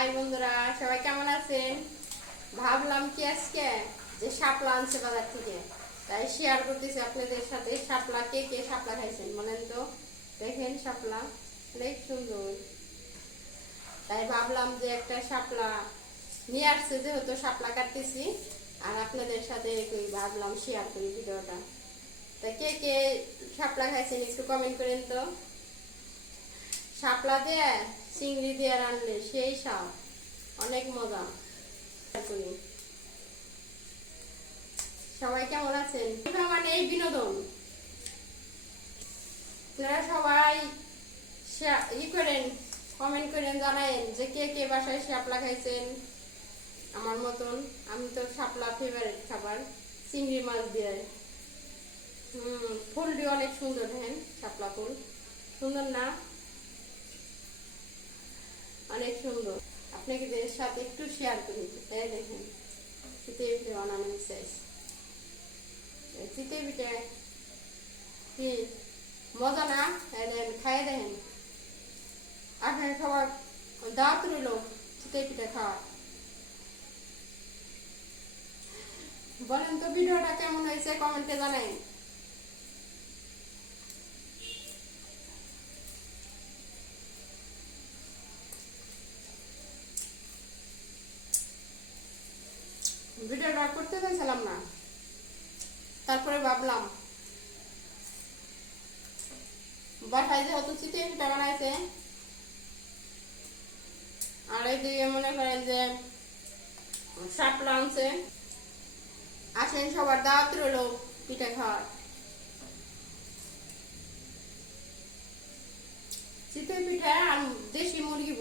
High বন্ধুরা, সবাই কেমন আছেন? ভাবলাম কি আজকে যে শাপলা আনছে বাজার থেকে। তাই শেয়ার করতেছি আপনাদের সাথে, শাপলা কে কে শাপলা খাইছেন বলেন তো? দেখেন শাপলা, অনেক সুন্দর। তাই ভাবলাম যে একটা শাপলা নিয়ে আসছে, যেহেতু শাপলা কাটতেছি, আর আপনাদের সাথে ভাবলাম শেয়ার করি ভিডিওটা। তা কে কে শাপলা খাইছেন একটু কমেন্ট করেন তো। শাপলা দিয়ে, চিংড়ি দিয়ে রানলে সেই সাপ অনেক মজা। করি। সবাই কেমন আছেন? মানে এই বিনোদন? আপনারা সবাই ই করেন কমেন্ট করেন, জানায়েন যে কে কে বাসায় শাপলা খাইছেন। আমার মতন। আমি তো শাপলা ফেভারিট খাবার, চিংড়ি মাছ দিয়ে। হুম, ফুলটি অনেক সুন্দর হ্যাঁ শাপলা ফুল। সুন্দর না? অনেক সুন্দর। আপনাকে এর সাথে একটু শেয়ার করি, তাই দেখেন। চিতে পিঠে বানানো চাইছি চিতে পিঠে কি মজা না? এই দেখেন আপনার সবার দাঁত রইল চিতে পিঠে খাওয়া বলেন তো ভিডিওটা কেমন হয়েছে? কমেন্টে জানাই। ভিডিওটা করতে চাইছিলাম না। তারপরে ভাবলাম বাসায় যেহেতু চিতে পিঠা বানাইছে, আর এইদিকে মনে করেন যে শাপলা আনছে, আসেন সবার দাওয়াত রইল পিঠা খাওয়ার। চিতে পিঠা আর দেশি মুরগি